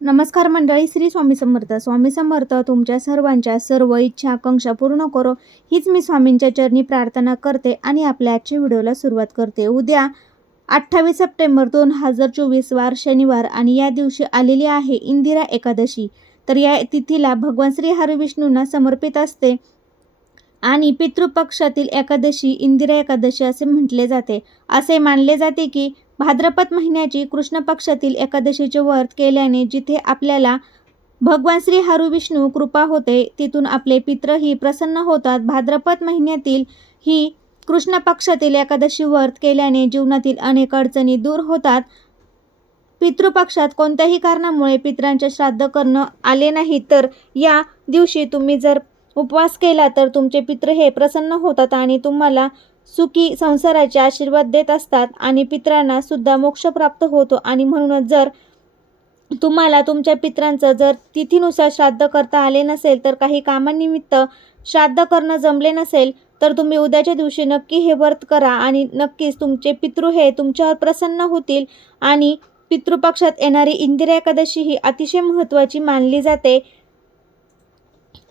नमस्कार मंडळी श्री स्वामी समर्थ. स्वामी समर्थ तुमच्या सर्वांच्या सर्व इच्छा आकांक्षा पूर्ण करो. हीच मी स्वामींच्या चरणी प्रार्थना करते आणि आपल्या आजच्या व्हिडिओला सुरुवात करते. उद्या अठ्ठावीस सप्टेंबर दोन हजार चोवीस वार शनिवार आणि या दिवशी आलेली आहे इंदिरा एकादशी. तर या तिथीला भगवान श्री हरिविष्णूंना समर्पित असते आणि पितृपक्षातील एकादशी इंदिरा एकादशी असे म्हटले जाते. असे मानले जाते की भाद्रपद महिन्याची कृष्ण पक्षातील एकादशीचे व्रत केल्याने जिथे आपल्याला भगवान श्री हरी विष्णू कृपा होते तिथून आपले पित्रही प्रसन्न होतात. भाद्रपद महिन्यातील ही कृष्ण पक्षातील एकादशी व्रत केल्याने जीवनातील अनेक अडचणी दूर होतात. पितृपक्षात कोणत्याही कारणामुळे पित्रांचे श्राद्ध करणं आले नाही. तर या दिवशी तुम्ही जर उपवास केला तर तुमचे पित्र हे प्रसन्न होतात आणि तुम्हाला सुखी संसाराचे आशीर्वाद देत असतात आणि पित्रांना सुद्धा मोक्ष प्राप्त होतो. आणि म्हणूनच जर तुम्हाला तुमच्या पित्रांचं जर तिथीनुसार श्राद्ध करता आले नसेल तर काही कामानिमित्त श्राद्ध करणं जमले नसेल तर तुम्ही उद्याच्या दिवशी नक्की हे व्रत करा आणि नक्कीच तुमचे पितृ हे तुमच्यावर प्रसन्न होतील आणि पितृपक्षात येणारी इंदिरा एकादशी ही अतिशय महत्त्वाची मानली जाते.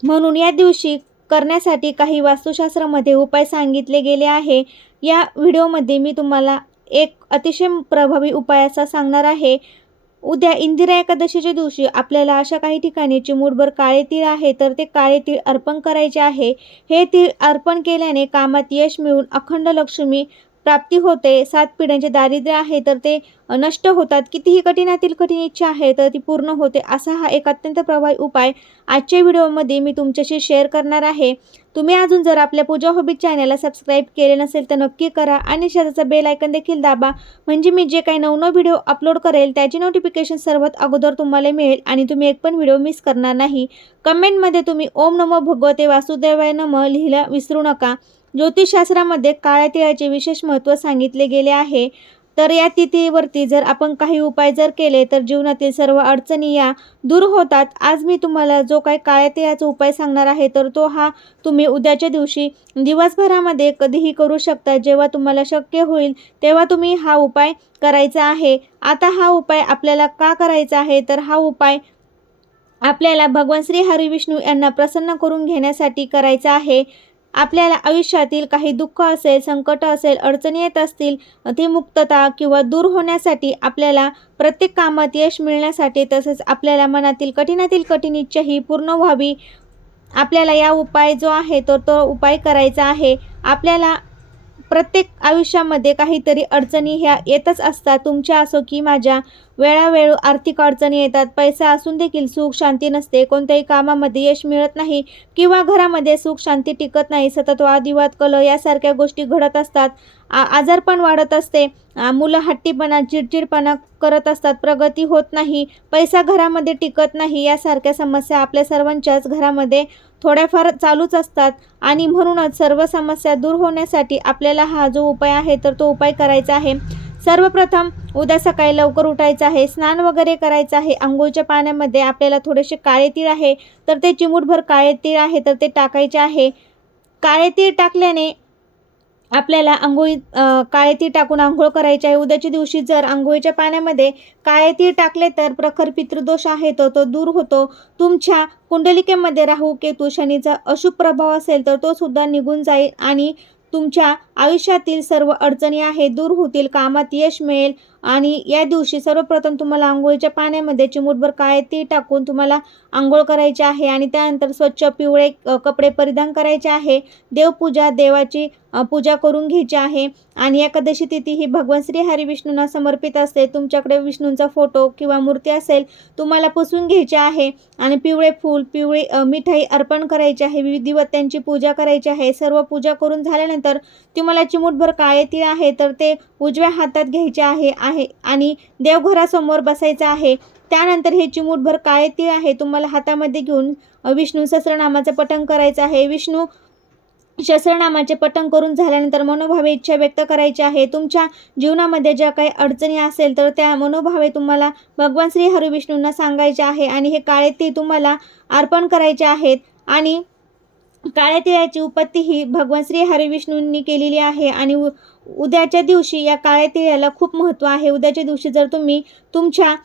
म्हणून या दिवशी करण्यासाठी काही वास्तुशास्त्रामध्ये उपाय सांगितले गेले आहे. या व्हिडिओमध्ये मी तुम्हाला एक अतिशय प्रभावी उपाय असा सांगणार आहे. उद्या इंदिरा एकादशीच्या दिवशी आपल्याला अशा काही ठिकाणी चिमूटभर काळे तीळ आहे तर ते काळे तीळ अर्पण करायचे आहे. हे तीळ अर्पण केल्याने कामात यश मिळून अखंड लक्ष्मी प्राप्ती होते सात पिढ्यांचे दारिद्र्य आहे तर ते नष्ट होतात. कितीही कठीणातील कठीण इच्छा आहे तर ती पूर्ण होते. असा हा एक अत्यंत प्रभावी उपाय. आजच्या व्हिडिओमध्ये मी तुमच्याशी शेअर करणार आहे. तुम्ही अजून जर आपल्या पूजा हॉबी चॅनलला सबस्क्राईब केले नसेल तर नक्की करा आणि शेजारचा बेल आयकन देखील दाबा. म्हणजे मी जे काही नवनव व्हिडिओ अपलोड करेल त्याची नोटिफिकेशन सर्वात अगोदर तुम्हाला मिळेल आणि तुम्ही एक पण व्हिडिओ मिस करणार नाही. कमेंटमध्ये तुम्ही ओम नमो भगवते वासुदेवाय नम लिहिला विसरू नका. ज्योतिषशास्त्रामध्ये काळ्या तिळाचे विशेष महत्त्व सांगितले गेले आहे. तर या तिथीवरती जर आपण काही उपाय जर केले तर जीवनातील सर्व अडचणी या दूर होतात. आज मी तुम्हाला जो काही काळ्या तिळाचा उपाय सांगणार आहे तर तो हा तुम्ही उद्याच्या दिवशी दिवसभरामध्ये कधीही करू शकता. जेव्हा तुम्हाला शक्य होईल तेव्हा तुम्ही हा उपाय करायचा आहे. आता हा उपाय आपल्याला का करायचा आहे? तर हा उपाय आपल्याला भगवान श्री हरिविष्णू यांना प्रसन्न करून घेण्यासाठी करायचा आहे. आपल्याला आयुष्यातील काही दुःख असेल संकट असेल अडचणी येत असतील ती मुक्तता किंवा दूर होण्यासाठी आपल्याला प्रत्येक कामात यश मिळण्यासाठी तसेच आपल्याला मनातील कठीणातील कठीण इच्छा ही पूर्ण व्हावी. आपल्याला या उपाय जो आहे तो तो उपाय करायचा आहे. आपल्याला प्रत्येक आयुष्यामध्ये काहीतरी अडचणी ह्या येतच असतात. तुमच्या असो की माझ्या वेळावेळू आर्थिक अडचणी येतात. पैसा असून देखील सुख शांती नसते. कोणत्याही कामामध्ये यश मिळत नाही किंवा घरामध्ये सुख शांती टिकत नाही. सतत वादिवाद कल यासारख्या गोष्टी घडत असतात. आ आजारपण वाढत असते. मुलं हट्टीपणा चिडचिडपणा करत असतात. प्रगती होत नाही. पैसा घरामध्ये टिकत नाही. यासारख्या समस्या आपल्या सर्वांच्याच घरामध्ये थोड्याफार चालूच असतात. आणि म्हणूनच सर्व समस्या दूर होण्यासाठी आपल्याला हा जो उपाय आहे तर तो उपाय करायचा आहे. सर्वप्रथम उद्या सकाळी लवकर उठायचं आहे स्नान वगैरे करायचं आहे. आंघोळच्या पाण्यामध्ये आपल्याला थोडेसे काळे तीळ आहे तर ते चिमूटभर काळे तीळ आहे तर ते टाकायचे आहे. काळे तीळ टाकल्याने आपल्याला आंघोळी काळे तीळ टाकून आंघोळ करायची आहे. उद्याच्या दिवशी जर आंघोळीच्या पाण्यामध्ये काळे तीळ टाकले तर प्रखर पितृदोष आहे. तो तो दूर होतो. तुमच्या कुंडलिकेमध्ये राहू केतू शनीचा अशुभ प्रभाव असेल तर तो सुद्धा निघून जाईल आणि तुमच्या आयुष्यातील सर्व अडचणी आहे दूर होतील कामात यश मिळेल आणि या दिवशी सर्वप्रथम तुम्हाला आंघोळीच्या पाण्यामध्ये चिमूटभर काळे टाकून तुम्हाला आंघोळ करायची आहे आणि त्यानंतर स्वच्छ पिवळे कपडे परिधान करायचे आहे. देवपूजा देवाची पूजा करून घ्यायची आहे. आणि एकादशी तिथी ही भगवान श्री हरी विष्णूंना समर्पित असते. तुमच्याकडे विष्णूंचा फोटो किंवा मूर्ती असेल तुम्हाला पुसून घ्यायची आहे. आणि पिवळे फूल पिवळे मिठाई अर्पण करायची आहे. विधिवत त्यांची पूजा करायची आहे. सर्व पूजा करून झाल्यानंतर तुम्हाला चिमूटभर काळे तीळ आहे तर ते उजव्या हातात घ्यायचे आहे आहे आणि देवघरासमोर बसायचं आहे. त्यानंतर हे चिमूटभर काळे तीळ आहे. तुम्हाला हातामध्ये घेऊन विष्णू सहस्रनामाचं पठण करायचं आहे. विष्णू शस्त्रनामाचे पठण करून झाल्यानंतर मनोभावे इच्छा व्यक्त करायची आहे. तुमच्या जीवनामध्ये ज्या काही अडचणी असेल तर त्या मनोभावे तुम्हाला भगवान श्री हरिविष्णूंना सांगायचे आहे आणि हे काळे तीळ तुम्हाला अर्पण करायचे आहेत. आणि काळ्या तिळाची उत्पत्ती ही भगवान श्री हरिविष्णूंनी केलेली आहे आणि उद्याच्या दिवशी या काळ्या तिळाला खूप महत्त्व आहे. उद्याच्या दिवशी जर तुम्ही तुमच्या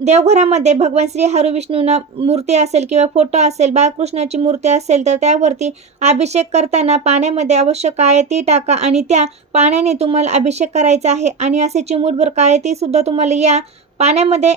देवघरामध्ये भगवान श्री हरी विष्णूंना मूर्ती असेल किंवा फोटो असेल बाळकृष्णाची मूर्ती असेल तर त्यावरती अभिषेक करताना पाण्यामध्ये अवश्य काळे ती टाका आणि त्या पाण्याने तुम्हाला अभिषेक करायचा आहे. आणि असे चिमूटभर काळे ती सुद्धा तुम्हाला या पाण्यामध्ये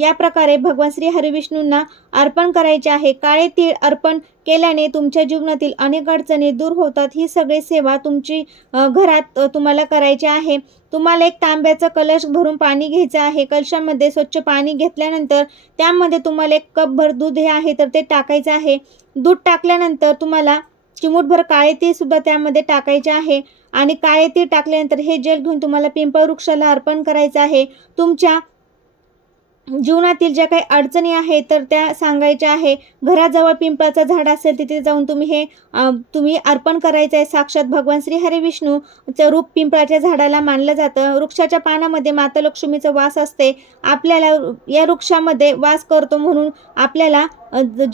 या प्रकारे भगवान श्री हरिविष्णूंना अर्पण करायचे आहे. काळे तीळ अर्पण केल्याने तुमच्या जीवनातील अनेक अडचणी दूर होतात. ही सगळी सेवा तुमची घरात तुम्हाला करायची आहे. तुम्हाला एक तांब्याचा कलश भरून पाणी घ्यायचं आहे. कलशामध्ये स्वच्छ पाणी घेतल्यानंतर त्यामध्ये तुम्हाला एक कपभर दूध हे आहे तर ते टाकायचं आहे. दूध टाकल्यानंतर तुम्हाला चिमूटभर काळे तीळ सुद्धा त्यामध्ये टाकायचे आहे. आणि काळे तीळ टाकल्यानंतर हे जल घेऊन तुम्हाला पिंपळ वृक्षाला अर्पण करायचं आहे. तुमच्या जीवनातील ज्या काही अडचणी आहेत तर त्या सांगायच्या आहे. घराजवळ पिंपळाचं झाड असेल तिथे जाऊन तुम्ही हे तुम्ही अर्पण करायचं आहे. साक्षात भगवान श्री हरी विष्णूचं रूप पिंपळाच्या झाडाला मानलं जातं. वृक्षाच्या पानामध्ये माता लक्ष्मीचं वास असते. आपल्याला या वृक्षामध्ये वास करतो म्हणून आपल्याला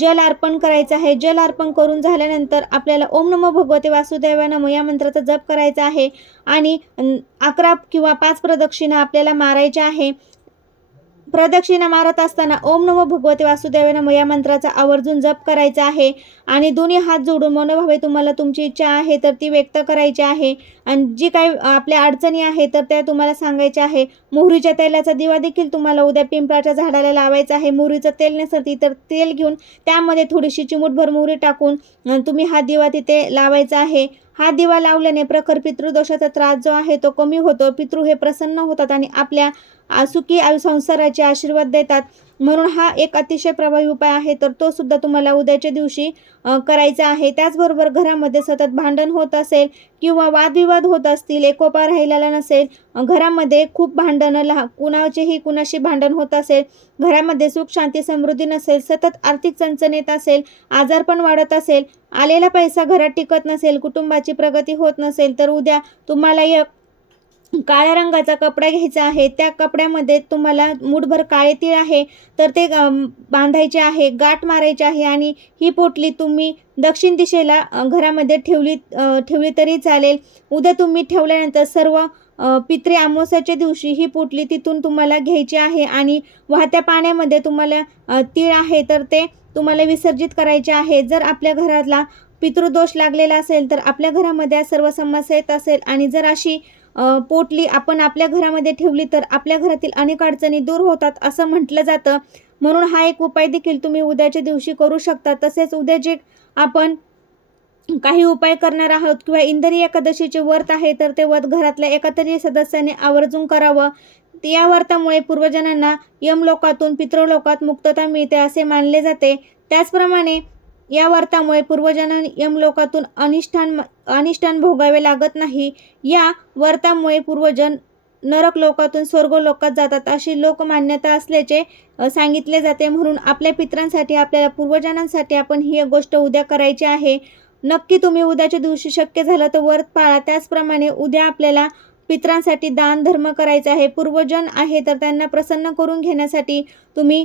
जल अर्पण करायचं आहे. जल अर्पण करून झाल्यानंतर आपल्याला ओम नमो भगवते वासुदेवा नमो या मंत्राचा जप करायचा आहे. आणि अकरा किंवा पाच प्रदक्षिणा आपल्याला मारायच्या आहे. प्रदक्षिणा मारत असताना ओम नमो भगवते वासुदेव नमो या मंत्राचा आवर्जून जप करायचा आहे. आणि दोन्ही हात जोडून मनोभावे तुम्हाला तुमची इच्छा आहे तर ती व्यक्त करायची आहे. आणि जी काही आपल्या अडचणी आहे तर त्या तुम्हाला सांगायच्या आहे. मोहरीच्या तेलाचा दिवा देखील तुम्हाला उद्या पिंपळाच्या झाडाला लावायचा आहे. मोहरीचं तेल नसेल तर तेल घेऊन त्यामध्ये थोडीशी चिमूटभर मोहरी टाकून तुम्ही हा दिवा तिथे लावायचा आहे. हा दिवा लावल्याने प्रखर पितृदोषाचा त्रास जो आहे तो कमी होतो. पितृ हे प्रसन्न होतात आणि आपल्या सुखी संसाराचे आशीर्वाद देतात. म्हणून हा एक अतिशय प्रभावी उपाय आहे तर तो सुद्धा तुम्हाला उद्याच्या दिवशी करायचा आहे. त्याचबरोबर घरामध्ये सतत भांडण होत असेल किंवा वादविवाद होत असतील एकोपा राहिलेला नसेल घरामध्ये खूप भांडणं लहा कुणाचेही कुणाशी भांडण होत असेल घरामध्ये सुख शांती समृद्धी नसेल सतत आर्थिक चणचण येत असेल आजारपण वाढत असेल आलेला पैसा घरात टिकत नसेल कुटुंबाची प्रगती होत नसेल तर उद्या तुम्हाला एक काळ्या रंगाचा कपडा घ्यायचा आहे त्या कपड्यामध्ये तुम्हाला मूठभर काळे तीळ आहे तर ते बांधायचे आहे गाठ मारायचे आहे आणि ही पोटली तुम्ही दक्षिण दिशेला घरामध्ये ठेवली ठेवली तरी चालेल. उद्या तुम्ही ठेवल्यानंतर सर्व पित्रे अमावस्याच्या दिवशी ही पोटली तिथून तुम्हाला घ्यायची आहे आणि वाहत्या पाण्यामध्ये तुम्हाला तीळ आहे तर ते तुम्हाला विसर्जित करायचे आहे. जर आपल्या घरातला पितृदोष लागलेला असेल तर आपल्या घरामध्ये सर्व समस्या येत असेल आणि जर अशी पोटली आपण आपल्या घरामध्ये ठेवली तर आपल्या घरातील अनेक अडचणी दूर होतात असं म्हटलं जातं. म्हणून हा एक उपाय देखील तुम्ही उद्याच्या दिवशी करू शकता. तसेच उद्या जे आपण काही उपाय करणार आहोत किंवा इंदरी एकादशीचे व्रत आहे तर ते व्रत घरातल्या एका तरी सदस्याने आवर्जून करावं. या व्रतामुळे पूर्वजनांना यमलोकातून पितृलोकात मुक्तता मिळते असे मानले जाते. त्याचप्रमाणे या व्रतामुळे पूर्वजांना यमलोकातून अनिष्ठान अनिष्ठान भोगावे लागत नाही. या व्रतामुळे पूर्वजन नरक लोकातून स्वर्ग लोकात जातात अशी लोकमान्यता असल्याचे सांगितले जाते. म्हणून आपल्या पित्रांसाठी आपल्याला पूर्वजनांसाठी आपण ही एक गोष्ट उद्या करायची आहे. नक्की तुम्ही उद्याच्या दिवशी शक्य झालं तर व्रत पाळा. त्याचप्रमाणे उद्या आपल्याला पित्रांसाठी दान धर्म करायचा आहे. पूर्वजन आहे तर त्यांना प्रसन्न करून घेण्यासाठी तुम्ही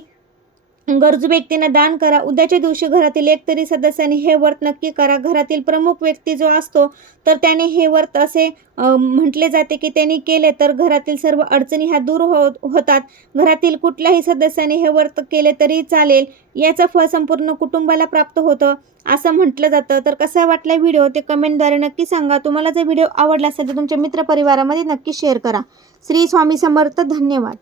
गरजू व्यक्तींना दान करा. उद्याच्या दिवशी घरातील एक तरी सदस्याने हे व्रत नक्की करा. घरातील प्रमुख व्यक्ती जो असतो तर त्याने हे व्रत असे म्हटले जाते की त्यांनी केले तर घरातील सर्व अडचणी ह्या दूर हो होतात. घरातील कुठल्याही सदस्याने हे व्रत केले तरी चालेल. याचं फळ संपूर्ण कुटुंबाला प्राप्त होतं असं म्हटलं जातं. तर कसा वाटला व्हिडिओ? ते कमेंटद्वारे नक्की सांगा. तुम्हाला जर व्हिडिओ आवडला असेल तर तुमच्या मित्रपरिवारामध्ये नक्की शेअर करा. श्री स्वामी समर्थ धन्यवाद.